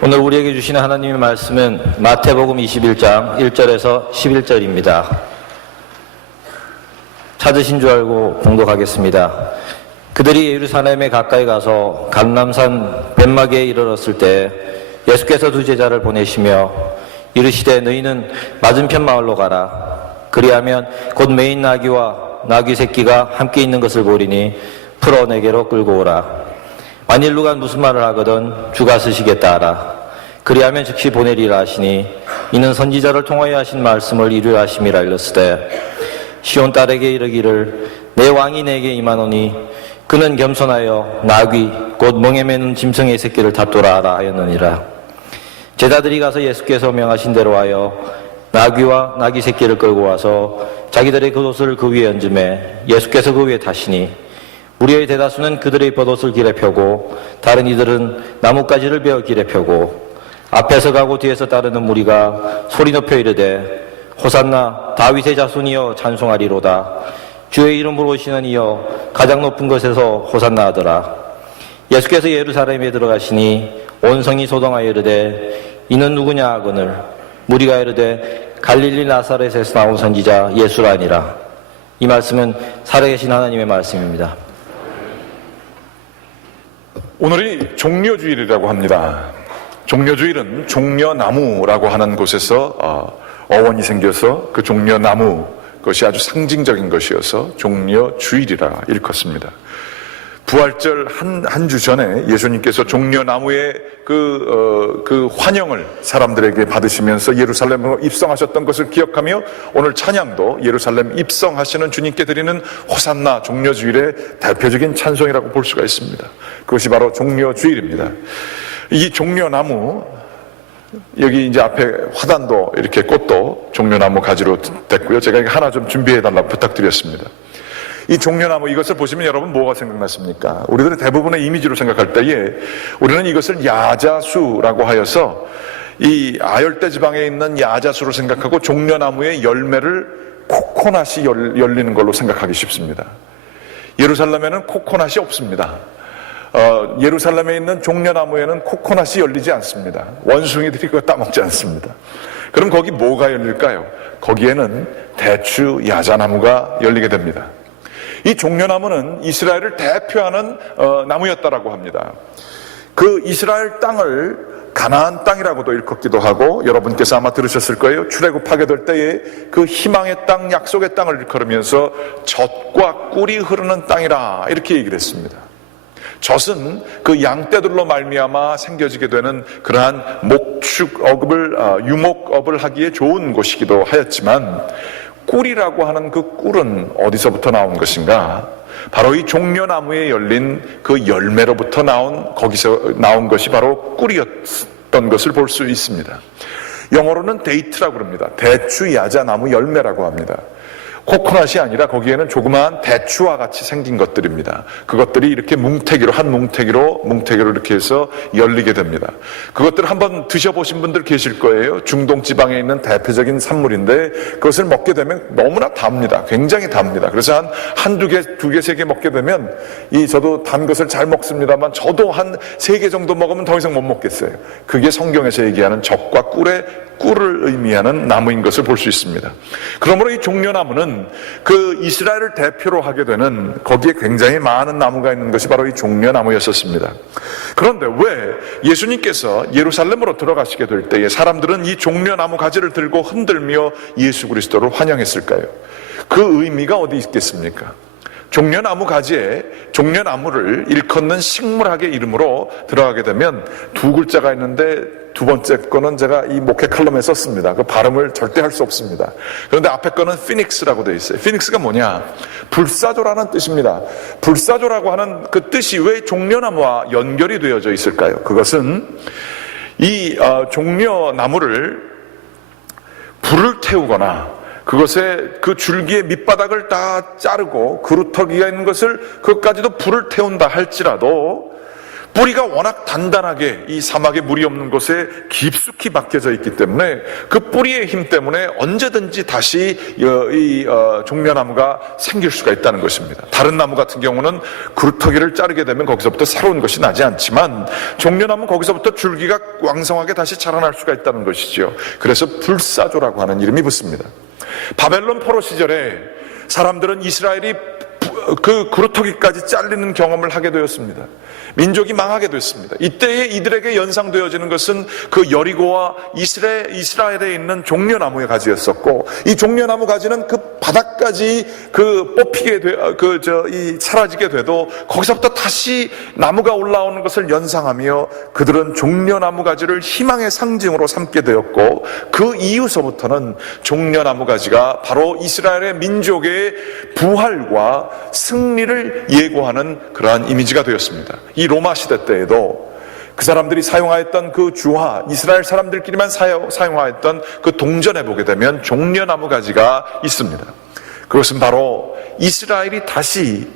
오늘 우리에게 주시는 하나님의 말씀은 마태복음 21장 1절에서 11절입니다. 찾으신 줄 알고 봉독하겠습니다. 그들이 예루살렘에 가까이 가서 감람산 벳마게에 이르렀을 때 예수께서 두 제자를 보내시며 이르시되 너희는 맞은편 마을로 가라. 그리하면 곧 매인 나귀와 나귀 새끼가 함께 있는 것을 보리니 풀어 내게로 끌고 오라. 만일 누가 무슨 말을 하거든 주가 쓰시겠다 하라. 그리하면 즉시 보내리라 하시니 이는 선지자를 통하여 하신 말씀을 이루려 하심이라 일렀으되 시온 딸에게 이르기를 내 왕이 내게 임하노니 그는 겸손하여 나귀 곧 멍에 매는 짐승의 새끼를 잡도록 하라 하였느니라. 제자들이 가서 예수께서 명하신 대로 하여 나귀와 나귀 새끼를 끌고 와서 자기들의 겉옷을 그 위에 얹음에 예수께서 그 위에 타시니 무리의 대다수는 그들의 겉옷을 길에 펴고 다른 이들은 나뭇가지를 베어 길에 펴고 앞에서 가고 뒤에서 따르는 무리가 소리 높여 이르되 호산나 다윗의 자손이여 찬송하리로다. 주의 이름으로 오시는 이여 가장 높은 곳에서 호산나 하더라. 예수께서 예루살렘에 들어가시니 온 성이 소동하여 이르되 이는 누구냐 하거늘 무리가 이르되 갈릴리 나사렛에서 나온 선지자 예수라 하니라. 이 말씀은 살아계신 하나님의 말씀입니다. 오늘이 종려주일이라고 합니다. 종려주일은 종려나무라고 하는 곳에서 어원이 생겨서 그 종려나무 그것이 아주 상징적인 것이어서 종려주일이라 일컫습니다. 부활절 한 주 전에 예수님께서 종려나무의 그 환영을 사람들에게 받으시면서 예루살렘으로 입성하셨던 것을 기억하며 오늘 찬양도 예루살렘 입성하시는 주님께 드리는 호산나 종려주일의 대표적인 찬송이라고 볼 수가 있습니다. 그것이 바로 종려주일입니다. 이 종려나무, 여기 이제 앞에 화단도 이렇게 꽃도 종려나무 가지로 됐고요. 제가 하나 좀 준비해달라고 부탁드렸습니다. 이 종려나무 이것을 보시면 여러분 뭐가 생각났습니까? 우리들의 대부분의 이미지로 생각할 때에 우리는 이것을 야자수라고 하여서 이 아열대 지방에 있는 야자수로 생각하고 종려나무의 열매를 코코넛이 열리는 걸로 생각하기 쉽습니다. 예루살렘에는 코코넛이 없습니다. 예루살렘에 있는 종려나무에는 코코넛이 열리지 않습니다. 원숭이들이 그거 따먹지 않습니다. 그럼 거기 뭐가 열릴까요? 거기에는 대추 야자나무가 열리게 됩니다. 이 종려나무는 이스라엘을 대표하는 나무였다라고 합니다. 그 이스라엘 땅을 가나안 땅이라고도 일컫기도 하고 여러분께서 아마 들으셨을 거예요. 출애굽하게 될 때에 그 희망의 땅, 약속의 땅을 일컬으면서 젖과 꿀이 흐르는 땅이라 이렇게 얘기를 했습니다. 젖은 그 양떼들로 말미암아 생겨지게 되는 그러한 유목업을 하기에 좋은 곳이기도 하였지만 꿀이라고 하는 그 꿀은 어디서부터 나온 것인가? 바로 이 종려나무에 열린 그 열매로부터 거기서 나온 것이 바로 꿀이었던 것을 볼 수 있습니다. 영어로는 데이트라고 합니다. 대추 야자나무 열매라고 합니다. 코코넛이 아니라 거기에는 조그마한 대추와 같이 생긴 것들입니다. 그것들이 이렇게 한 뭉태기로 이렇게 해서 열리게 됩니다. 그것들을 한번 드셔보신 분들 계실 거예요. 중동 지방에 있는 대표적인 산물인데 그것을 먹게 되면 너무나 답니다. 굉장히 답니다. 그래서 한두 개, 두 개, 세 개 먹게 되면 저도 단 것을 잘 먹습니다만 저도 한 세 개 정도 먹으면 더 이상 못 먹겠어요. 그게 성경에서 얘기하는 젖과 꿀을 의미하는 나무인 것을 볼 수 있습니다. 그러므로 이 종려나무는 그 이스라엘을 대표로 하게 되는 거기에 굉장히 많은 나무가 있는 것이 바로 이 종려나무였었습니다. 그런데 왜 예수님께서 예루살렘으로 들어가시게 될 때에 사람들은 이 종려나무 가지를 들고 흔들며 예수 그리스도를 환영했을까요? 그 의미가 어디 있겠습니까? 종려나무 가지에 종려나무를 일컫는 식물학의 이름으로 들어가게 되면 두 글자가 있는데 두 번째 거는 제가 이 목회 칼럼에 썼습니다. 그 발음을 절대 할 수 없습니다. 그런데 앞에 거는 피닉스라고 되어 있어요. 피닉스가 뭐냐? 불사조라는 뜻입니다. 불사조라고 하는 그 뜻이 왜 종려나무와 연결이 되어져 있을까요? 그것은 이 종려나무를 불을 태우거나 그것에 그 줄기의 밑바닥을 다 자르고 그루터기가 있는 것을 그것까지도 불을 태운다 할지라도 뿌리가 워낙 단단하게 이 사막에 물이 없는 곳에 깊숙이 박혀져 있기 때문에 그 뿌리의 힘 때문에 언제든지 다시 종려나무가 생길 수가 있다는 것입니다. 다른 나무 같은 경우는 구루터기를 자르게 되면 거기서부터 새로운 것이 나지 않지만 종려나무 거기서부터 줄기가 왕성하게 다시 자라날 수가 있다는 것이죠. 그래서 불사조라고 하는 이름이 붙습니다. 바벨론 포로 시절에 사람들은 이스라엘이 그 구루터기까지 잘리는 경험을 하게 되었습니다. 민족이 망하게 됐습니다. 이때에 이들에게 연상되어지는 것은 그 여리고와 이스라엘에 있는 종려나무의 가지였었고, 이 종려나무 가지는 그 바닥까지 뽑히게 사라지게 돼도 거기서부터 다시 나무가 올라오는 것을 연상하며 그들은 종려나무 가지를 희망의 상징으로 삼게 되었고, 그 이후서부터는 종려나무 가지가 바로 이스라엘의 민족의 부활과 승리를 예고하는 그러한 이미지가 되었습니다. 이 로마 시대 때에도 그 사람들이 사용하였던 그 주화, 이스라엘 사람들끼리만 사용하였던 그 동전에 보게 되면 종려나무 가지가 있습니다. 그것은 바로 이스라엘이 다시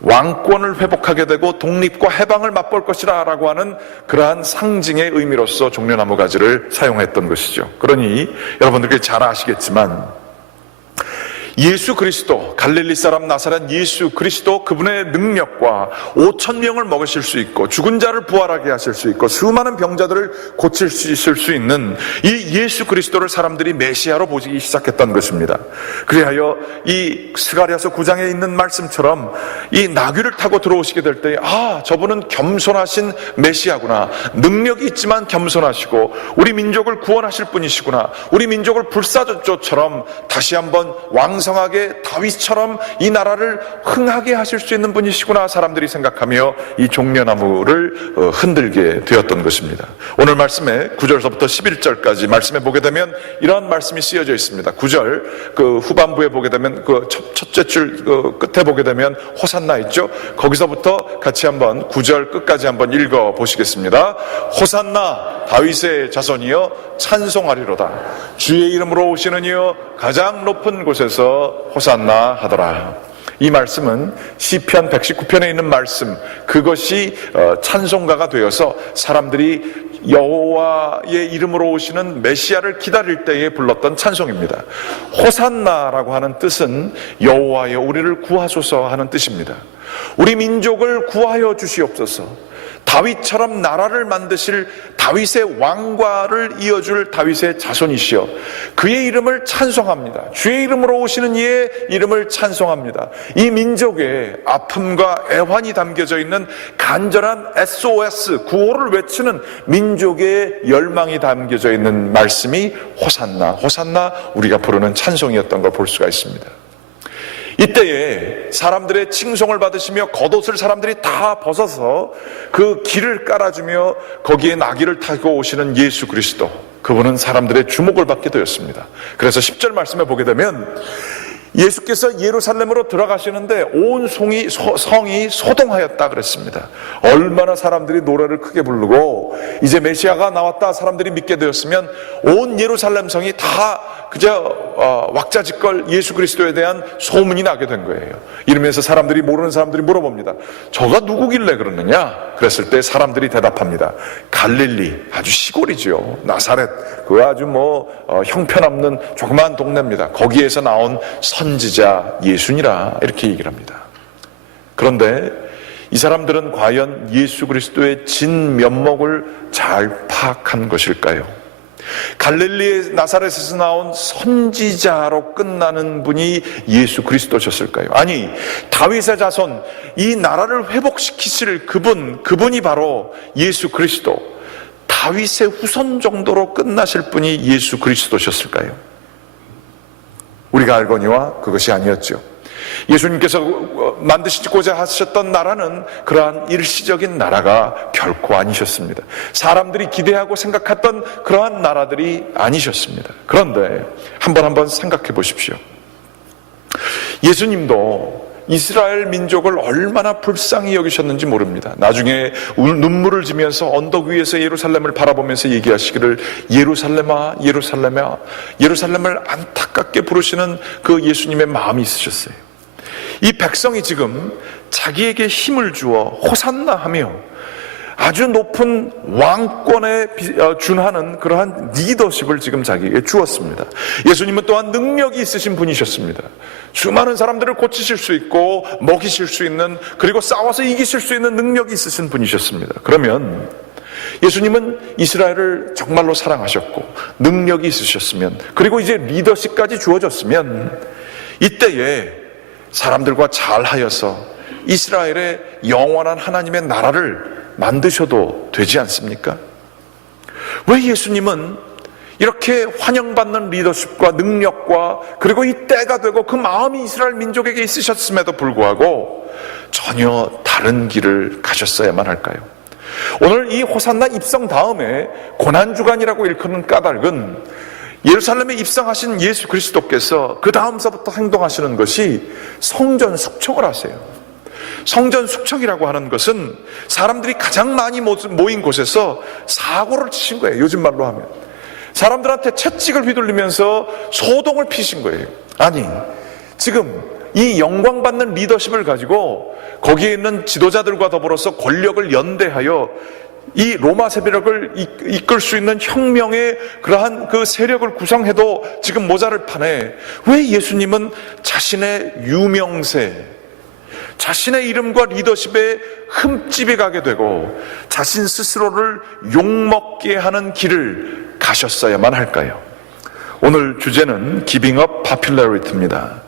왕권을 회복하게 되고 독립과 해방을 맛볼 것이라 라고 하는 그러한 상징의 의미로서 종려나무 가지를 사용했던 것이죠. 그러니 여러분들께 잘 아시겠지만 예수 그리스도, 갈릴리 사람 나사렛 예수 그리스도, 그분의 능력과 5,000명을 먹으실 수 있고 죽은 자를 부활하게 하실 수 있고 수많은 병자들을 고칠 수 있는 이 예수 그리스도를 사람들이 메시아로 보기 시작했던 것입니다. 그리하여 이 스가랴서 9장에 있는 말씀처럼 이 나귀를 타고 들어오시게 될 때, 저분은 겸손하신 메시아구나, 능력이 있지만 겸손하시고 우리 민족을 구원하실 분이시구나, 우리 민족을 불사조처럼 다시 한번 왕성하게 다윗처럼 이 나라를 흥하게 하실 수 있는 분이시구나 사람들이 생각하며 이 종려나무를 흔들게 되었던 것입니다. 오늘 말씀에 9절서부터 11절까지 말씀에 보게 되면 이러한 말씀이 쓰여져 있습니다. 9절 그 후반부에 보게 되면 그 첫째 줄 끝에 보게 되면 호산나 있죠. 거기서부터 같이 한번 9절 끝까지 한번 읽어 보시겠습니다. 호산나 다윗의 자손이여 찬송하리로다. 주의 이름으로 오시는 이여 가장 높은 곳에서 호산나 하더라. 이 말씀은 시편 119편에 있는 말씀, 그것이 찬송가가 되어서 사람들이 여호와의 이름으로 오시는 메시아를 기다릴 때에 불렀던 찬송입니다. 호산나라고 하는 뜻은 여호와여 우리를 구하소서 하는 뜻입니다. 우리 민족을 구하여 주시옵소서. 다윗처럼 나라를 만드실 다윗의 왕과를 이어줄 다윗의 자손이시여 그의 이름을 찬송합니다. 주의 이름으로 오시는 이의 이름을 찬송합니다. 이 민족의 아픔과 애환이 담겨져 있는 간절한 SOS 구호를 외치는 민족의 열망이 담겨져 있는 말씀이 호산나, 호산나 우리가 부르는 찬송이었던 걸 볼 수가 있습니다. 이때에 사람들의 칭송을 받으시며 겉옷을 사람들이 다 벗어서 그 길을 깔아주며 거기에 나귀를 타고 오시는 예수 그리스도, 그분은 사람들의 주목을 받게 되었습니다. 그래서 10절 말씀에 보게 되면 예수께서 예루살렘으로 들어가시는데 온 성이 소동하였다 그랬습니다. 얼마나 사람들이 노래를 크게 부르고 이제 메시아가 나왔다 사람들이 믿게 되었으면 온 예루살렘 성이 다 그저 왁자지껄 예수 그리스도에 대한 소문이 나게 된 거예요. 이러면서 사람들이, 모르는 사람들이 물어봅니다. 저가 누구길래 그러느냐? 그랬을 때 사람들이 대답합니다. 갈릴리, 아주 시골이죠. 나사렛, 그 아주 형편없는 조그마한 동네입니다. 거기에서 나온 선지자 예수니라, 이렇게 얘기를 합니다. 그런데 이 사람들은 과연 예수 그리스도의 진 면목을 잘 파악한 것일까요? 갈릴리의 나사렛에서 나온 선지자로 끝나는 분이 예수 그리스도셨을까요? 아니, 다윗의 자손, 이 나라를 회복시키실 그분이 바로 예수 그리스도, 다윗의 후손 정도로 끝나실 분이 예수 그리스도셨을까요? 우리가 알거니와 그것이 아니었죠. 예수님께서 만드시고자 하셨던 나라는 그러한 일시적인 나라가 결코 아니셨습니다. 사람들이 기대하고 생각했던 그러한 나라들이 아니셨습니다. 그런데 한번 생각해 보십시오. 예수님도 이스라엘 민족을 얼마나 불쌍히 여기셨는지 모릅니다. 나중에 눈물을 지면서 언덕 위에서 예루살렘을 바라보면서 얘기하시기를 예루살렘아 예루살렘아 예루살렘을 안타깝게 부르시는 그 예수님의 마음이 있으셨어요. 이 백성이 지금 자기에게 힘을 주어 호산나 하며 아주 높은 왕권에 준하는 그러한 리더십을 지금 자기에게 주었습니다. 예수님은 또한 능력이 있으신 분이셨습니다. 수많은 사람들을 고치실 수 있고 먹이실 수 있는, 그리고 싸워서 이기실 수 있는 능력이 있으신 분이셨습니다. 그러면 예수님은 이스라엘을 정말로 사랑하셨고 능력이 있으셨으면, 그리고 이제 리더십까지 주어졌으면 이때에 사람들과 잘하여서 이스라엘의 영원한 하나님의 나라를 만드셔도 되지 않습니까? 왜 예수님은 이렇게 환영받는 리더십과 능력과 그리고 이 때가 되고 그 마음이 이스라엘 민족에게 있으셨음에도 불구하고 전혀 다른 길을 가셨어야만 할까요? 오늘 이 호산나 입성 다음에 고난주간이라고 일컫는 까닭은 예루살렘에 입성하신 예수 그리스도께서 그 다음서부터 행동하시는 것이 성전 숙청을 하세요. 성전 숙청이라고 하는 것은 사람들이 가장 많이 모인 곳에서 사고를 치신 거예요. 요즘 말로 하면 사람들한테 채찍을 휘둘리면서 소동을 피신 거예요. 아니, 지금 이 영광받는 리더십을 가지고 거기에 있는 지도자들과 더불어서 권력을 연대하여 이 로마 세력을 이끌 수 있는 혁명의 그러한 그 세력을 구성해도 지금 모자를 파네. 왜 예수님은 자신의 유명세, 자신의 이름과 리더십에 흠집이 가게 되고 자신 스스로를 욕먹게 하는 길을 가셨어야만 할까요? 오늘 주제는 Giving up popularity입니다.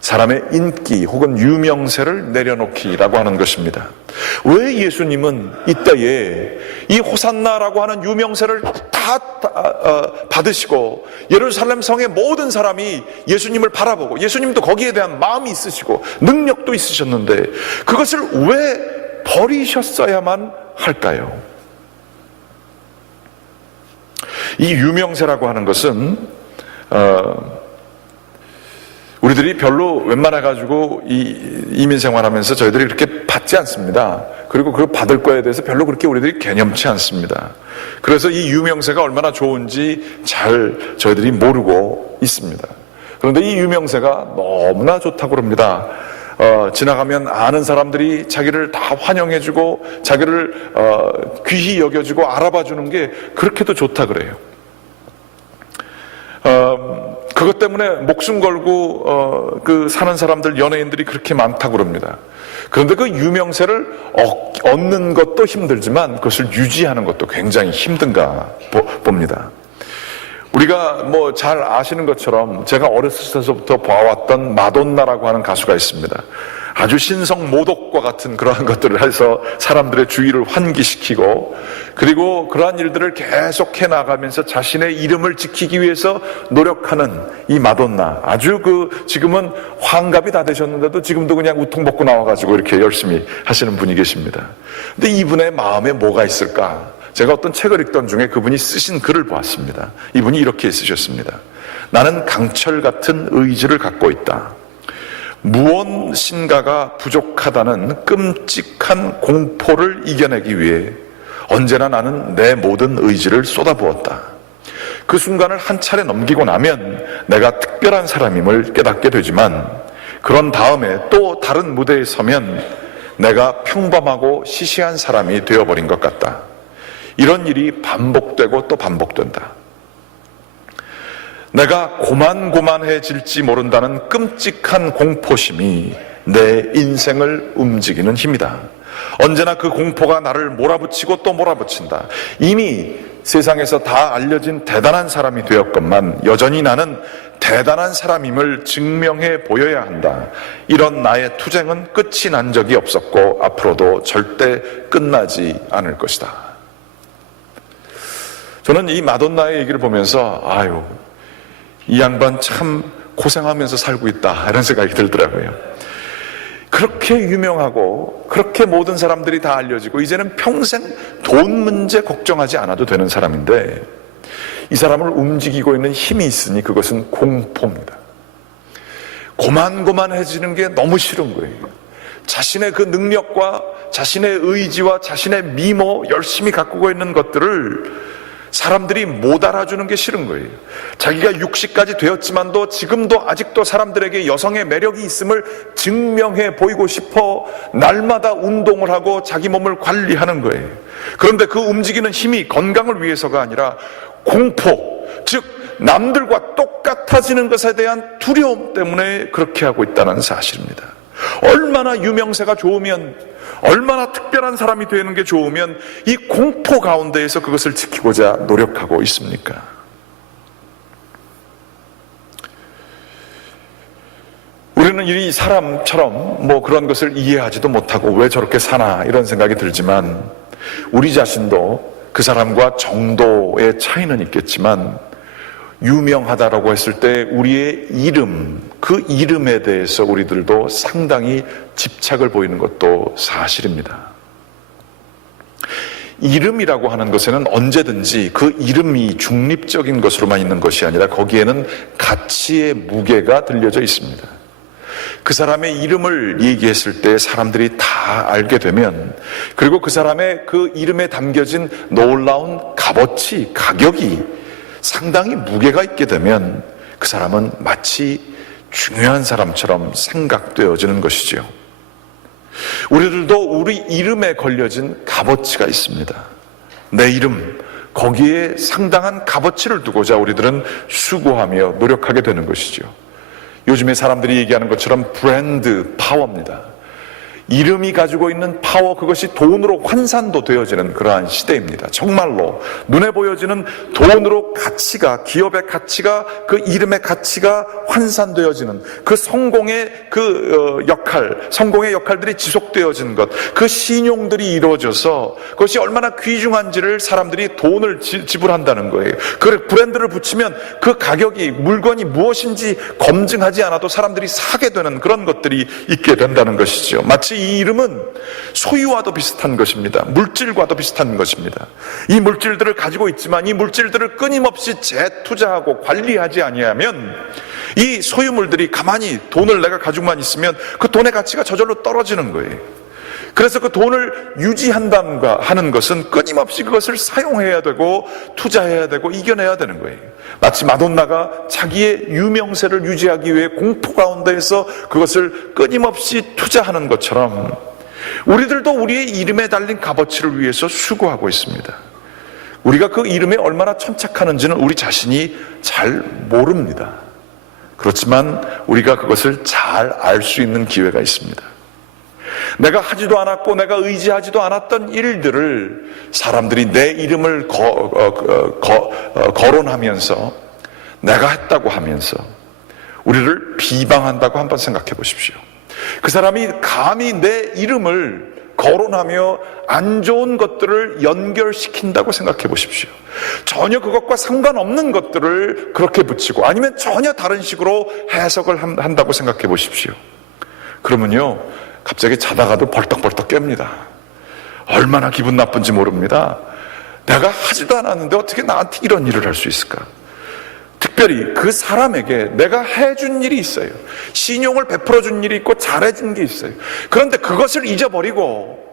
사람의 인기 혹은 유명세를 내려놓기라고 하는 것입니다. 왜 예수님은 이때에 이 호산나라고 하는 유명세를 다 받으시고 예루살렘 성의 모든 사람이 예수님을 바라보고 예수님도 거기에 대한 마음이 있으시고 능력도 있으셨는데 그것을 왜 버리셨어야만 할까요? 이 유명세라고 하는 것은 우리들이 별로 웬만해가지고 이민 생활하면서 저희들이 그렇게 받지 않습니다. 그리고 그걸 받을 거에 대해서 별로 그렇게 우리들이 개념치 않습니다. 그래서 이 유명세가 얼마나 좋은지 잘 저희들이 모르고 있습니다. 그런데 이 유명세가 너무나 좋다고 그럽니다. 지나가면 아는 사람들이 자기를 다 환영해주고 자기를 귀히 여겨주고 알아봐주는 게 그렇게도 좋다 그래요. 그것 때문에 목숨 걸고 그 사는 사람들, 연예인들이 그렇게 많다고 그럽니다. 그런데 그 유명세를 얻는 것도 힘들지만 그것을 유지하는 것도 굉장히 힘든가 봅니다. 우리가 뭐 잘 아시는 것처럼 제가 어렸을 때부터 봐왔던 마돈나라고 하는 가수가 있습니다. 아주 신성 모독과 같은 그러한 것들을 해서 사람들의 주의를 환기시키고 그리고 그러한 일들을 계속해 나가면서 자신의 이름을 지키기 위해서 노력하는 이 마돈나, 아주 지금은 환갑이 다 되셨는데도 지금도 그냥 우통 벗고 나와가지고 이렇게 열심히 하시는 분이 계십니다. 근데 이분의 마음에 뭐가 있을까? 제가 어떤 책을 읽던 중에 그분이 쓰신 글을 보았습니다. 이분이 이렇게 쓰셨습니다. 나는 강철 같은 의지를 갖고 있다. 무언신가가 부족하다는 끔찍한 공포를 이겨내기 위해 언제나 나는 내 모든 의지를 쏟아부었다. 그 순간을 한 차례 넘기고 나면 내가 특별한 사람임을 깨닫게 되지만 그런 다음에 또 다른 무대에 서면 내가 평범하고 시시한 사람이 되어버린 것 같다. 이런 일이 반복되고 또 반복된다. 내가 고만고만해질지 모른다는 끔찍한 공포심이 내 인생을 움직이는 힘이다. 언제나 그 공포가 나를 몰아붙이고 또 몰아붙인다. 이미 세상에서 다 알려진 대단한 사람이 되었건만 여전히 나는 대단한 사람임을 증명해 보여야 한다. 이런 나의 투쟁은 끝이 난 적이 없었고 앞으로도 절대 끝나지 않을 것이다. 저는 이 마돈나의 얘기를 보면서 아유, 이 양반 참 고생하면서 살고 있다 이런 생각이 들더라고요. 그렇게 유명하고 그렇게 모든 사람들이 다 알려지고 이제는 평생 돈 문제 걱정하지 않아도 되는 사람인데 이 사람을 움직이고 있는 힘이 있으니 그것은 공포입니다. 고만고만해지는 게 너무 싫은 거예요. 자신의 그 능력과 자신의 의지와 자신의 미모, 열심히 가꾸고 있는 것들을 사람들이 못 알아주는 게 싫은 거예요. 자기가 60까지 되었지만도 지금도 아직도 사람들에게 여성의 매력이 있음을 증명해 보이고 싶어 날마다 운동을 하고 자기 몸을 관리하는 거예요. 그런데 그 움직이는 힘이 건강을 위해서가 아니라 공포, 즉 남들과 똑같아지는 것에 대한 두려움 때문에 그렇게 하고 있다는 사실입니다. 얼마나 유명세가 좋으면, 얼마나 특별한 사람이 되는 게 좋으면 이 공포 가운데에서 그것을 지키고자 노력하고 있습니까? 우리는 이 사람처럼 그런 것을 이해하지도 못하고 왜 저렇게 사나 이런 생각이 들지만, 우리 자신도 그 사람과 정도의 차이는 있겠지만 유명하다라고 했을 때 우리의 이름, 그 이름에 대해서 우리들도 상당히 집착을 보이는 것도 사실입니다. 이름이라고 하는 것에는 언제든지 그 이름이 중립적인 것으로만 있는 것이 아니라 거기에는 가치의 무게가 들려져 있습니다. 그 사람의 이름을 얘기했을 때 사람들이 다 알게 되면, 그리고 그 사람의 그 이름에 담겨진 놀라운 값어치, 가격이 상당히 무게가 있게 되면 그 사람은 마치 중요한 사람처럼 생각되어지는 것이죠. 우리들도 우리 이름에 걸려진 값어치가 있습니다. 내 이름, 거기에 상당한 값어치를 두고자 우리들은 수고하며 노력하게 되는 것이죠. 요즘에 사람들이 얘기하는 것처럼 브랜드 파워입니다. 이름이 가지고 있는 파워, 그것이 돈으로 환산도 되어지는 그러한 시대입니다. 정말로 눈에 보여지는 돈으로 가치가, 기업의 가치가, 그 이름의 가치가 환산되어지는 그 성공의 역할, 성공의 역할들이 지속되어지는 것, 그 신용들이 이루어져서 그것이 얼마나 귀중한지를 사람들이 돈을 지불한다는 거예요. 그 브랜드를 붙이면 그 가격이, 물건이 무엇인지 검증하지 않아도 사람들이 사게 되는 그런 것들이 있게 된다는 것이죠. 마치 이 이름은 소유와도 비슷한 것입니다. 물질과도 비슷한 것입니다. 이 물질들을 가지고 있지만 이 물질들을 끊임없이 재투자하고 관리하지 아니하면 이 소유물들이 가만히 돈을 내가 가지고만 있으면 그 돈의 가치가 저절로 떨어지는 거예요. 그래서 그 돈을 유지한다는가 하는 것은 끊임없이 그것을 사용해야 되고 투자해야 되고 이겨내야 되는 거예요. 마치 마돈나가 자기의 유명세를 유지하기 위해 공포 가운데에서 그것을 끊임없이 투자하는 것처럼 우리들도 우리의 이름에 달린 값어치를 위해서 수고하고 있습니다. 우리가 그 이름에 얼마나 천착하는지는 우리 자신이 잘 모릅니다. 그렇지만 우리가 그것을 잘 알 수 있는 기회가 있습니다. 내가 하지도 않았고 내가 의지하지도 않았던 일들을 사람들이 내 이름을 거론하면서 내가 했다고 하면서 우리를 비방한다고 한번 생각해 보십시오. 그 사람이 감히 내 이름을 거론하며 안 좋은 것들을 연결시킨다고 생각해 보십시오. 전혀 그것과 상관없는 것들을 그렇게 붙이고 아니면 전혀 다른 식으로 해석을 한다고 생각해 보십시오. 그러면요, 갑자기 자다가도 벌떡벌떡 깹니다. 얼마나 기분 나쁜지 모릅니다. 내가 하지도 않았는데 어떻게 나한테 이런 일을 할 수 있을까? 특별히 그 사람에게 내가 해준 일이 있어요. 신용을 베풀어준 일이 있고 잘해준 게 있어요. 그런데 그것을 잊어버리고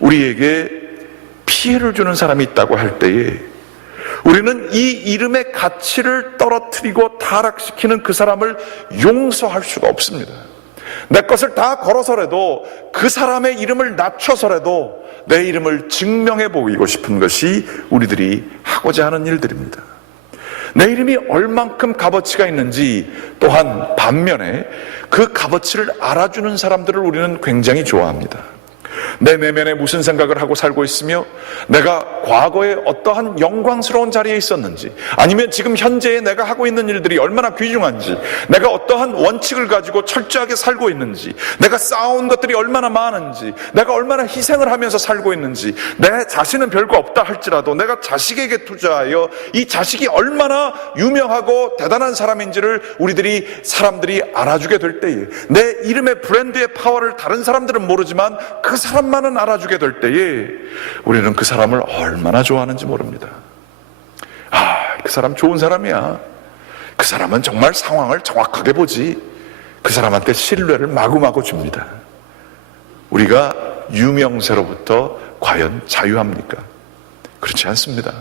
우리에게 피해를 주는 사람이 있다고 할 때에 우리는 이 이름의 가치를 떨어뜨리고 타락시키는 그 사람을 용서할 수가 없습니다. 내 것을 다 걸어서라도 그 사람의 이름을 낮춰서라도 내 이름을 증명해 보이고 싶은 것이 우리들이 하고자 하는 일들입니다. 내 이름이 얼만큼 값어치가 있는지 또한 반면에 그 값어치를 알아주는 사람들을 우리는 굉장히 좋아합니다. 내 내면에 무슨 생각을 하고 살고 있으며 내가 과거에 어떠한 영광스러운 자리에 있었는지 아니면 지금 현재에 내가 하고 있는 일들이 얼마나 귀중한지 내가 어떠한 원칙을 가지고 철저하게 살고 있는지 내가 쌓아온 것들이 얼마나 많은지 내가 얼마나 희생을 하면서 살고 있는지 내 자신은 별거 없다 할지라도 내가 자식에게 투자하여 이 자식이 얼마나 유명하고 대단한 사람인지를 사람들이 알아주게 될 때에 내 이름의 브랜드의 파워를 다른 사람들은 모르지만 그 사람만은 알아주게 될 때에 우리는 그 사람을 얼마나 좋아하는지 모릅니다. 그 사람 좋은 사람이야. 그 사람은 정말 상황을 정확하게 보지. 그 사람한테 신뢰를 마구마구 줍니다. 우리가 유명세로부터 과연 자유합니까? 그렇지 않습니다.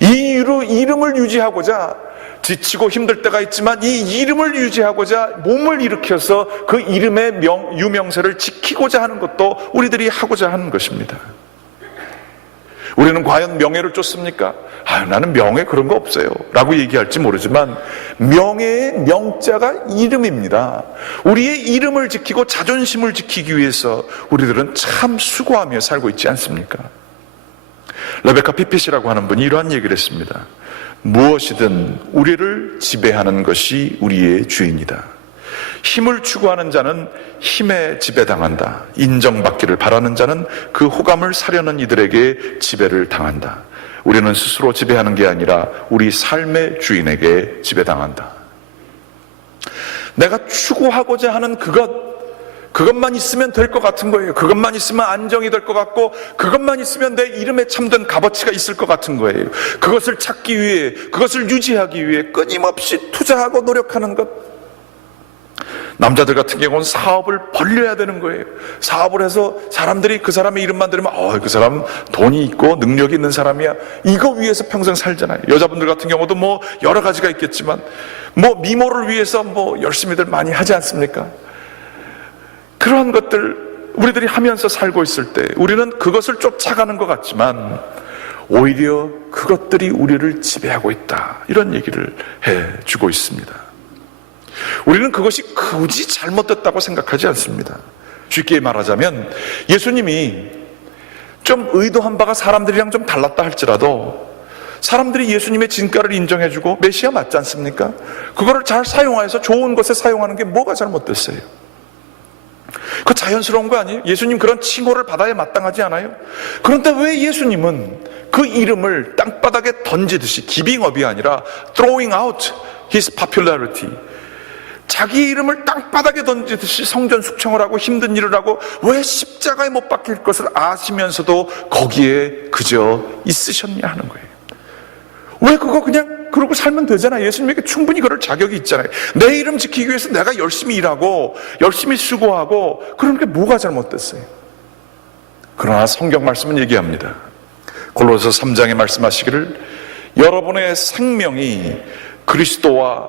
이 이름을 유지하고자 지치고 힘들 때가 있지만 이 이름을 유지하고자 몸을 일으켜서 그 이름의 유명세를 지키고자 하는 것도 우리들이 하고자 하는 것입니다. 우리는 과연 명예를 쫓습니까? 나는 명예 그런 거 없어요 라고 얘기할지 모르지만 명예의 명자가 이름입니다. 우리의 이름을 지키고 자존심을 지키기 위해서 우리들은 참 수고하며 살고 있지 않습니까? 레베카 피핏이라고 하는 분이 이러한 얘기를 했습니다. 무엇이든 우리를 지배하는 것이 우리의 주인이다. 힘을 추구하는 자는 힘에 지배당한다. 인정받기를 바라는 자는 그 호감을 사려는 이들에게 지배를 당한다. 우리는 스스로 지배하는 게 아니라 우리 삶의 주인에게 지배당한다. 내가 추구하고자 하는 그것만 있으면 될 것 같은 거예요. 그것만 있으면 안정이 될 것 같고 그것만 있으면 내 이름에 참된 값어치가 있을 것 같은 거예요. 그것을 찾기 위해, 그것을 유지하기 위해 끊임없이 투자하고 노력하는 것. 남자들 같은 경우는 사업을 벌려야 되는 거예요. 사업을 해서 사람들이 그 사람의 이름만 들으면 그 사람 돈이 있고 능력이 있는 사람이야. 이거 위해서 평생 살잖아요. 여자분들 같은 경우도 뭐 여러 가지가 있겠지만 뭐 미모를 위해서 뭐 열심히들 많이 하지 않습니까? 그러한 것들 우리들이 하면서 살고 있을 때 우리는 그것을 쫓아가는 것 같지만 오히려 그것들이 우리를 지배하고 있다. 이런 얘기를 해주고 있습니다. 우리는 그것이 굳이 잘못됐다고 생각하지 않습니다. 쉽게 말하자면 예수님이 좀 의도한 바가 사람들이랑 좀 달랐다 할지라도 사람들이 예수님의 진가를 인정해주고 메시아 맞지 않습니까? 그거를 잘 사용해서 좋은 것에 사용하는 게 뭐가 잘못됐어요? 그 자연스러운 거 아니에요? 예수님 그런 칭호를 받아야 마땅하지 않아요? 그런데 왜 예수님은 그 이름을 땅바닥에 던지듯이 giving up이 아니라 throwing out his popularity, 자기 이름을 땅바닥에 던지듯이 성전 숙청을 하고 힘든 일을 하고 왜 십자가에 못 박힐 것을 아시면서도 거기에 그저 있으셨냐 하는 거예요. 왜 그거 그냥 그러고 살면 되잖아요. 예수님에게 충분히 그럴 자격이 있잖아요. 내 이름 지키기 위해서 내가 열심히 일하고 열심히 수고하고 그런 게 뭐가 잘못됐어요? 그러나 성경 말씀은 얘기합니다. 골로새 3장에 말씀하시기를 여러분의 생명이 그리스도와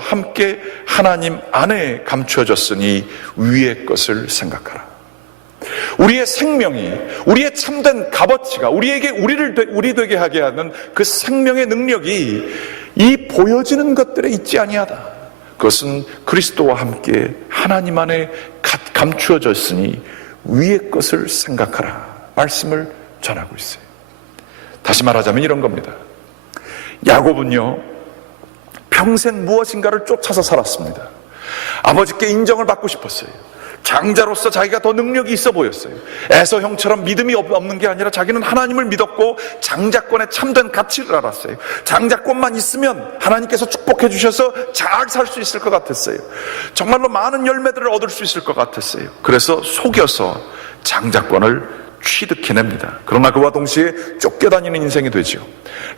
함께 하나님 안에 감추어졌으니 위의 것을 생각하라. 우리의 생명이, 우리의 참된 값어치가 우리 되게 하게 하는 그 생명의 능력이 이 보여지는 것들에 있지 아니하다. 그것은 그리스도와 함께 하나님 안에 감추어졌으니 위의 것을 생각하라. 말씀을 전하고 있어요. 다시 말하자면 이런 겁니다. 야곱은요, 평생 무엇인가를 쫓아서 살았습니다. 아버지께 인정을 받고 싶었어요. 장자로서 자기가 더 능력이 있어 보였어요. 에서 형처럼 믿음이 없는 게 아니라 자기는 하나님을 믿었고 장자권의 참된 가치를 알았어요. 장자권만 있으면 하나님께서 축복해 주셔서 잘 살 수 있을 것 같았어요. 정말로 많은 열매들을 얻을 수 있을 것 같았어요. 그래서 속여서 장자권을 취득해냅니다. 그러나 그와 동시에 쫓겨다니는 인생이 되죠.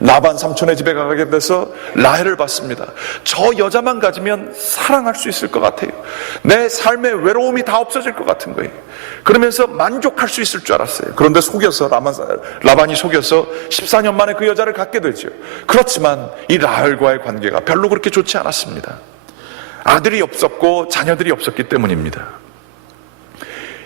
라반 삼촌의 집에 가게 돼서 라헬을 받습니다. 저 여자만 가지면 사랑할 수 있을 것 같아요. 내 삶의 외로움이 다 없어질 것 같은 거예요. 그러면서 만족할 수 있을 줄 알았어요. 그런데 라반이 속여서 14년 만에 그 여자를 갖게 되죠. 그렇지만 이 라헬과의 관계가 별로 그렇게 좋지 않았습니다. 아들이 없었고 자녀들이 없었기 때문입니다.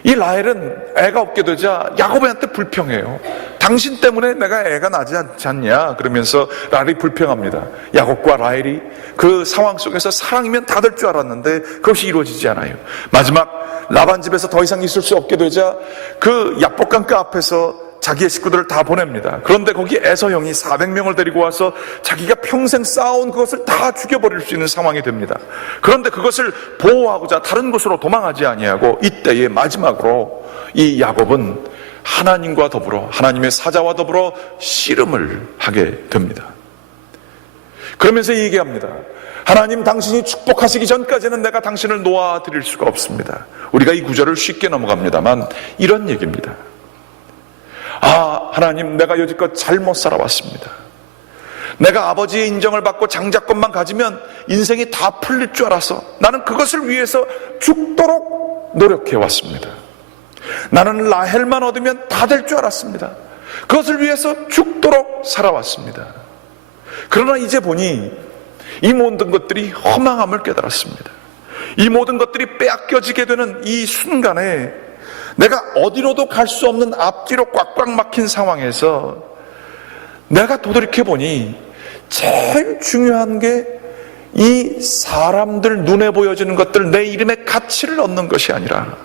이 라헬은 애가 없게 되자 야곱한테 불평해요. 당신 때문에 내가 애가 나지 않냐 그러면서 라헬이 불평합니다. 야곱과 라헬이 그 상황 속에서 사랑이면 다 될 줄 알았는데 그것이 이루어지지 않아요. 마지막 라반 집에서 더 이상 있을 수 없게 되자 그 약복강가 앞에서 자기의 식구들을 다 보냅니다. 그런데 거기 에서 형이 400명을 데리고 와서 자기가 평생 쌓아온 그것을 다 죽여버릴 수 있는 상황이 됩니다. 그런데 그것을 보호하고자 다른 곳으로 도망하지 아니하고 이때의 마지막으로 이 야곱은 하나님과 더불어 하나님의 사자와 더불어 씨름을 하게 됩니다. 그러면서 얘기합니다. 하나님 당신이 축복하시기 전까지는 내가 당신을 놓아드릴 수가 없습니다. 우리가 이 구절을 쉽게 넘어갑니다만 이런 얘기입니다. 하나님 내가 여지껏 잘못 살아왔습니다. 내가 아버지의 인정을 받고 장자권만 가지면 인생이 다 풀릴 줄 알아서 나는 그것을 위해서 죽도록 노력해왔습니다. 나는 라헬만 얻으면 다 될 줄 알았습니다. 그것을 위해서 죽도록 살아왔습니다. 그러나 이제 보니 이 모든 것들이 허망함을 깨달았습니다. 이 모든 것들이 빼앗겨지게 되는 이 순간에 내가 어디로도 갈 수 없는 앞뒤로 꽉꽉 막힌 상황에서 내가 돌이켜보니 제일 중요한 게 이 사람들 눈에 보여지는 것들, 내 이름의 가치를 얻는 것이 아니라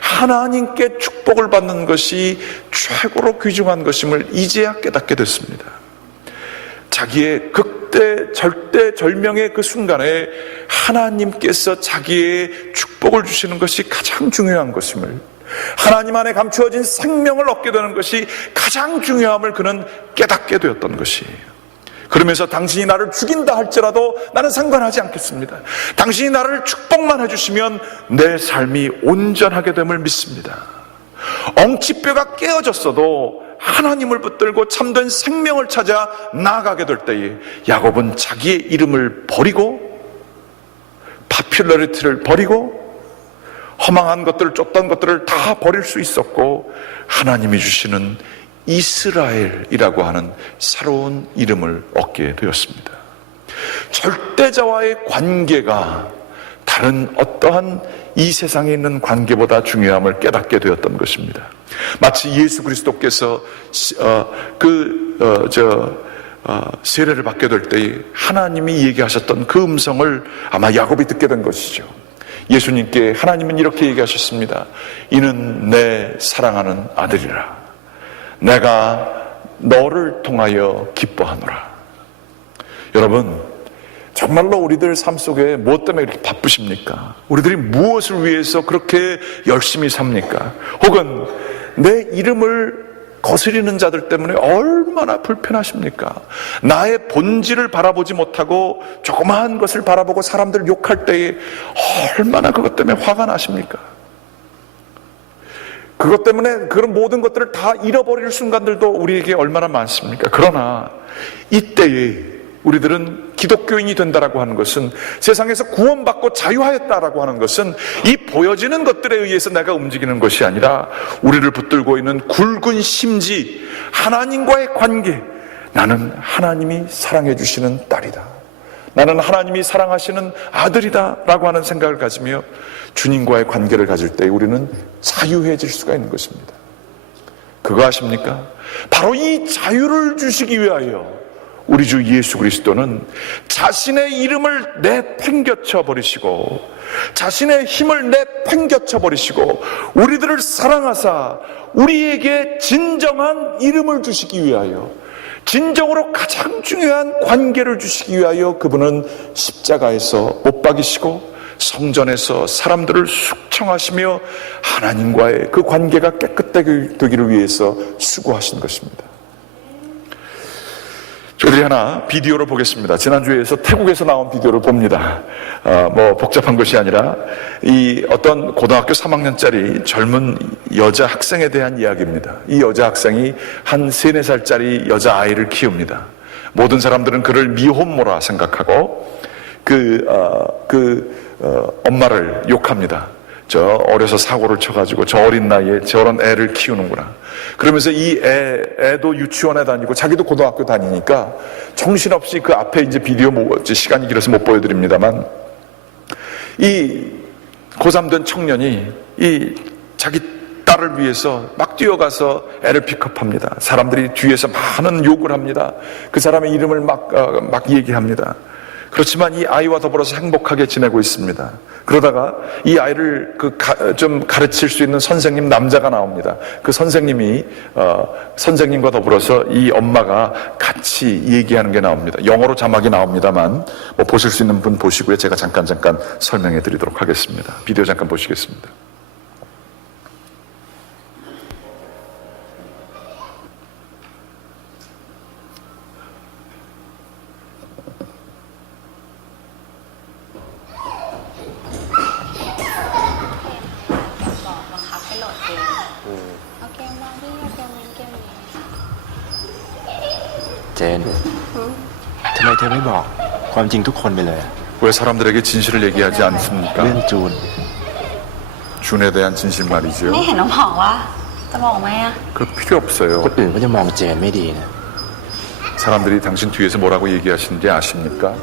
하나님께 축복을 받는 것이 최고로 귀중한 것임을 이제야 깨닫게 됐습니다. 자기의 극대 절대절명의 그 순간에 하나님께서 자기의 축복을 주시는 것이 가장 중요한 것임을, 하나님 안에 감추어진 생명을 얻게 되는 것이 가장 중요함을 그는 깨닫게 되었던 것이에요. 그러면서 당신이 나를 죽인다 할지라도 나는 상관하지 않겠습니다. 당신이 나를 축복만 해주시면 내 삶이 온전하게 됨을 믿습니다. 엉치뼈가 깨어졌어도 하나님을 붙들고 참된 생명을 찾아 나아가게 될 때에 야곱은 자기의 이름을 버리고 파퓰러리티를 버리고 허망한 것들을, 쫓던 것들을 다 버릴 수 있었고 하나님이 주시는 이스라엘이라고 하는 새로운 이름을 얻게 되었습니다. 절대자와의 관계가 다른 어떠한 이 세상에 있는 관계보다 중요함을 깨닫게 되었던 것입니다. 마치 예수 그리스도께서 세례를 받게 될 때 하나님이 얘기하셨던 그 음성을 아마 야곱이 듣게 된 것이죠. 예수님께 하나님은 이렇게 얘기하셨습니다. 이는 내 사랑하는 아들이라. 내가 너를 통하여 기뻐하노라. 여러분, 정말로 우리들 삶 속에 무엇 때문에 이렇게 바쁘십니까? 우리들이 무엇을 위해서 그렇게 열심히 삽니까? 혹은 내 이름을 거스리는 자들 때문에 얼마나 불편하십니까? 나의 본질을 바라보지 못하고 조그마한 것을 바라보고 사람들 욕할 때에 얼마나 그것 때문에 화가 나십니까? 그것 때문에 그런 모든 것들을 다 잃어버릴 순간들도 우리에게 얼마나 많습니까? 그러나 이때에 우리들은 기독교인이 된다라고 하는 것은, 세상에서 구원받고 자유하였다라고 하는 것은 이 보여지는 것들에 의해서 내가 움직이는 것이 아니라 우리를 붙들고 있는 굵은 심지, 하나님과의 관계. 나는 하나님이 사랑해 주시는 딸이다, 나는 하나님이 사랑하시는 아들이다 라고 하는 생각을 가지며 주님과의 관계를 가질 때 우리는 자유해질 수가 있는 것입니다. 그거 아십니까? 바로 이 자유를 주시기 위하여 우리 주 예수 그리스도는 자신의 이름을 내팽겨쳐 버리시고 자신의 힘을 내팽겨쳐 버리시고 우리들을 사랑하사 우리에게 진정한 이름을 주시기 위하여, 진정으로 가장 중요한 관계를 주시기 위하여 그분은 십자가에서 못 박이시고 성전에서 사람들을 숙청하시며 하나님과의 그 관계가 깨끗되기를 위해서 수고하신 것입니다. 저희들이 하나 비디오를 보겠습니다. 지난주에서 태국에서 나온 비디오를 봅니다. 복잡한 것이 아니라 이 어떤 고등학교 3학년짜리 젊은 여자 학생에 대한 이야기입니다. 이 여자 학생이 한 3, 4살짜리 여자아이를 키웁니다. 모든 사람들은 그를 미혼모라 생각하고 엄마를 욕합니다. 저 어려서 사고를 쳐가지고 저 어린 나이에 저런 애를 키우는구나. 그러면서 이 애도 유치원에 다니고 자기도 고등학교 다니니까 정신없이 그 앞에 이제 비디오 시간이 길어서 못 보여드립니다만, 이 고3 된 청년이 이 자기 딸을 위해서 막 뛰어가서 애를 픽업합니다. 사람들이 뒤에서 많은 욕을 합니다. 그 사람의 이름을 막 얘기합니다. 그렇지만 이 아이와 더불어서 행복하게 지내고 있습니다. 그러다가 이 아이를 좀 가르칠 수 있는 선생님 남자가 나옵니다. 그 선생님이 선생님과 더불어서 이 엄마가 같이 얘기하는 게 나옵니다. 영어로 자막이 나옵니다만 보실 수 있는 분 보시고요. 제가 잠깐 설명해 드리도록 하겠습니다. 비디오 잠깐 보시겠습니다. 젠, ทำไมเธอไม่บอกความจริงทุกคนไปเลย 왜 사람들에게 진실을 얘기하지 않습니까? เรื่องจูน 준에 대한 진실 말이죠. ไม่เห็นน้องบอกว่า จะบอกไหมอะ 그럴 필요 없어요. คนอื่นก็จะมองเจนไม่ดีนะ 사람들이 당신 뒤에서 뭐라고 얘기하시는지 아십니까?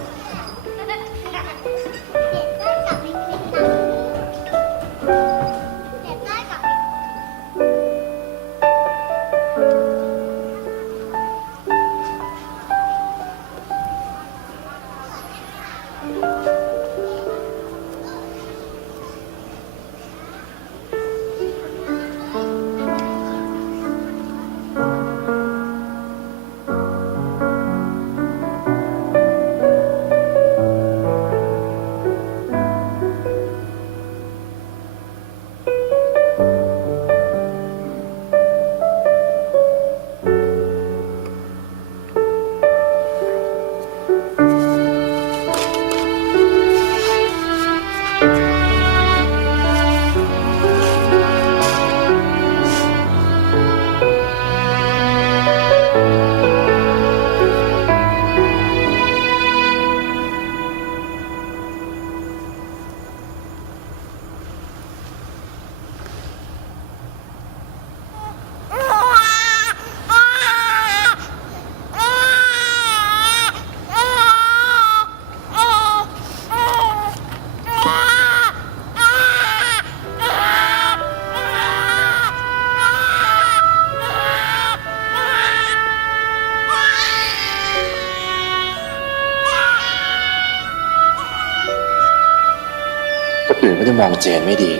คนอื่นก็จะมองเจนไม่ดี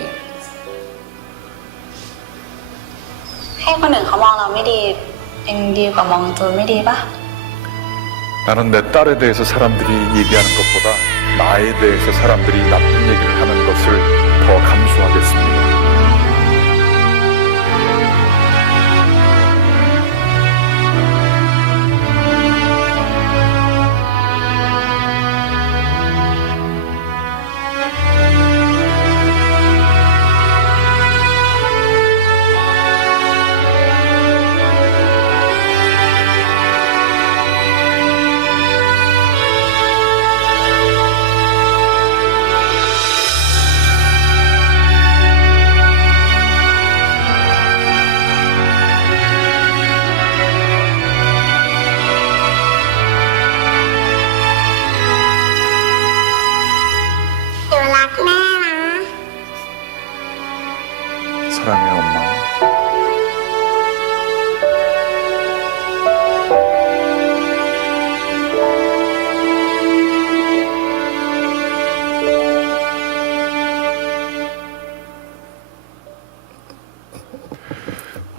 ให้คนอื่นเขามองเราไม่ดียังดีกว่ามองตัวไม่ดีปะ 나는 내 딸에 대해서 사람들이 얘기하는 것보다 나에 대해서 사람들이 나쁜 얘기를 하는 것을 더 감수하겠습니다. 사랑해 엄마.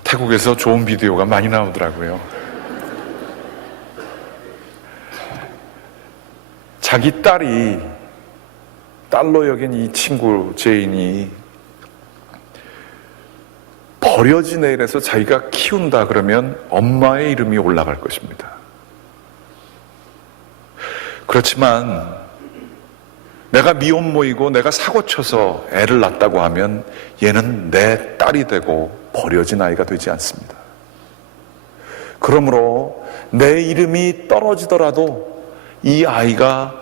태국에서 좋은 비디오가 많이 나오더라고요. 자기 딸이 딸로 여긴 이 친구 제인이 버려진 애에서 자기가 키운다 그러면 엄마의 이름이 올라갈 것입니다. 그렇지만 내가 미혼모이고 내가 사고쳐서 애를 낳았다고 하면 얘는 내 딸이 되고 버려진 아이가 되지 않습니다. 그러므로 내 이름이 떨어지더라도 이 아이가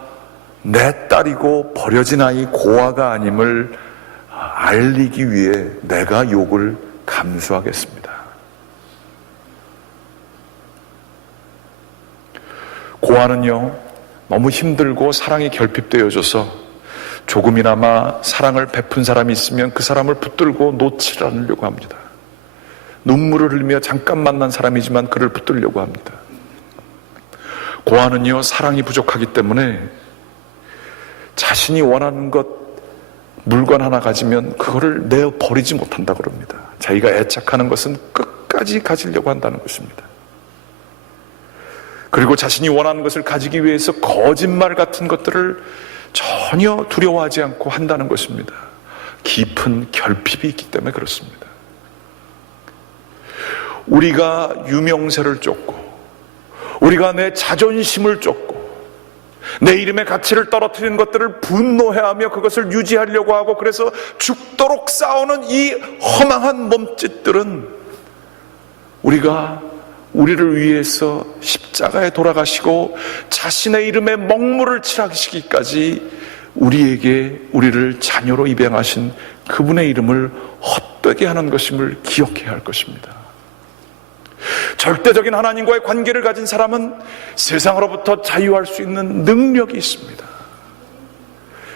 내 딸이고 버려진 아이 고아가 아님을 알리기 위해 내가 욕을 감수하겠습니다. 고아는요, 너무 힘들고 사랑이 결핍되어져서 조금이나마 사랑을 베푼 사람이 있으면 그 사람을 붙들고 놓지 않으려고 합니다. 눈물을 흘리며 잠깐 만난 사람이지만 그를 붙들려고 합니다. 고아는요, 사랑이 부족하기 때문에 자신이 원하는 것, 물건 하나 가지면 그거를 내어 버리지 못한다 그럽니다. 자기가 애착하는 것은 끝까지 가지려고 한다는 것입니다. 그리고 자신이 원하는 것을 가지기 위해서 거짓말 같은 것들을 전혀 두려워하지 않고 한다는 것입니다. 깊은 결핍이 있기 때문에 그렇습니다. 우리가 유명세를 쫓고 우리가 내 자존심을 쫓고 내 이름의 가치를 떨어뜨리는 것들을 분노해하며 그것을 유지하려고 하고 그래서 죽도록 싸우는 이 허망한 몸짓들은 우리가 우리를 위해서 십자가에 돌아가시고 자신의 이름에 먹물을 칠하시기까지 우리에게 우리를 자녀로 입양하신 그분의 이름을 헛되게 하는 것임을 기억해야 할 것입니다. 절대적인 하나님과의 관계를 가진 사람은 세상으로부터 자유할 수 있는 능력이 있습니다.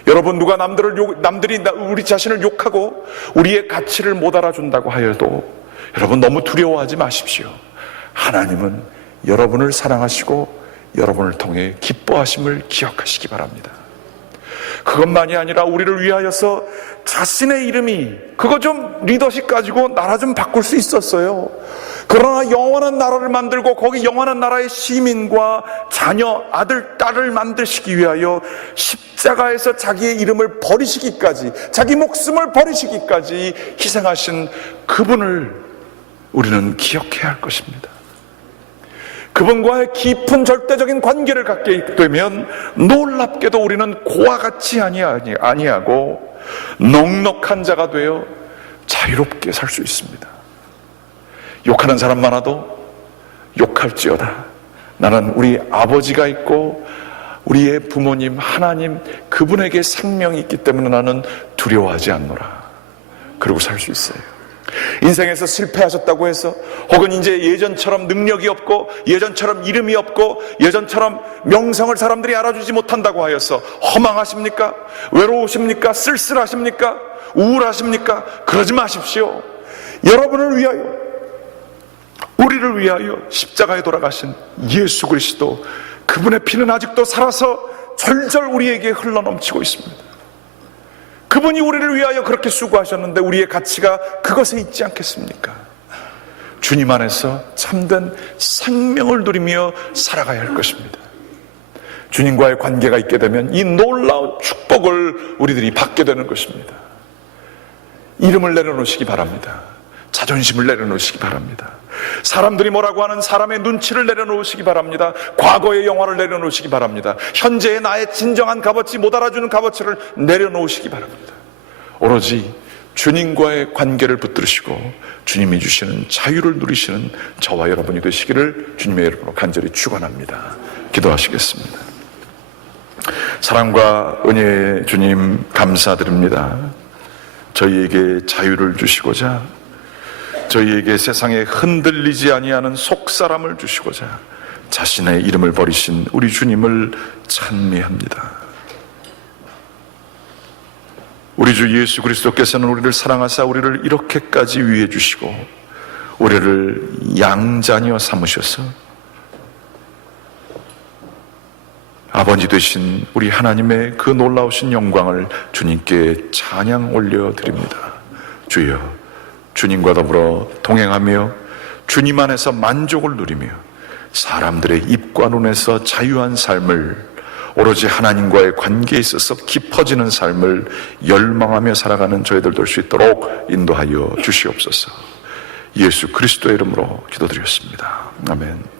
여러분, 누가 남들이 우리 자신을 욕하고 우리의 가치를 못 알아준다고 하여도 여러분 너무 두려워하지 마십시오. 하나님은 여러분을 사랑하시고 여러분을 통해 기뻐하심을 기억하시기 바랍니다. 그것만이 아니라 우리를 위하여서 자신의 이름이, 그거 좀 리더십 가지고 나라 좀 바꿀 수 있었어요. 그러나 영원한 나라를 만들고 거기 영원한 나라의 시민과 자녀, 아들, 딸을 만드시기 위하여 십자가에서 자기의 이름을 버리시기까지, 자기 목숨을 버리시기까지 희생하신 그분을 우리는 기억해야 할 것입니다. 그분과의 깊은 절대적인 관계를 갖게 되면 놀랍게도 우리는 고와 같이 아니하고 넉넉한 자가 되어 자유롭게 살 수 있습니다. 욕하는 사람 많아도 욕할지어다. 나는 우리 아버지가 있고 우리의 부모님 하나님 그분에게 생명이 있기 때문에 나는 두려워하지 않노라. 그러고 살 수 있어요. 인생에서 실패하셨다고 해서, 혹은 이제 예전처럼 능력이 없고 예전처럼 이름이 없고 예전처럼 명성을 사람들이 알아주지 못한다고 하여서 허망하십니까? 외로우십니까? 쓸쓸하십니까? 우울하십니까? 그러지 마십시오. 여러분을 위하여, 우리를 위하여 십자가에 돌아가신 예수 그리스도, 그분의 피는 아직도 살아서 절절 우리에게 흘러넘치고 있습니다. 그분이 우리를 위하여 그렇게 수고하셨는데 우리의 가치가 그것에 있지 않겠습니까? 주님 안에서 참된 생명을 누리며 살아가야 할 것입니다. 주님과의 관계가 있게 되면 이 놀라운 축복을 우리들이 받게 되는 것입니다. 이름을 내려놓으시기 바랍니다. 자존심을 내려놓으시기 바랍니다. 사람들이 뭐라고 하는 사람의 눈치를 내려놓으시기 바랍니다. 과거의 영화를 내려놓으시기 바랍니다. 현재의 나의 진정한 값어치, 못 알아주는 값어치를 내려놓으시기 바랍니다. 오로지 주님과의 관계를 붙들으시고 주님이 주시는 자유를 누리시는 저와 여러분이 되시기를 주님의 이름으로 간절히 축원합니다. 기도하시겠습니다. 사랑과 은혜의 주님, 감사드립니다. 저희에게 자유를 주시고자, 저희에게 세상에 흔들리지 아니하는 속사람을 주시고자 자신의 이름을 버리신 우리 주님을 찬미합니다. 우리 주 예수 그리스도께서는 우리를 사랑하사 우리를 이렇게까지 위해 주시고 우리를 양자녀 삼으셔서 아버지 되신 우리 하나님의 그 놀라우신 영광을 주님께 찬양 올려드립니다. 주여, 주님과 더불어 동행하며 주님 안에서 만족을 누리며 사람들의 입과 눈에서 자유한 삶을, 오로지 하나님과의 관계에 있어서 깊어지는 삶을 열망하며 살아가는 저희들 될 수 있도록 인도하여 주시옵소서. 예수 그리스도의 이름으로 기도드렸습니다. 아멘.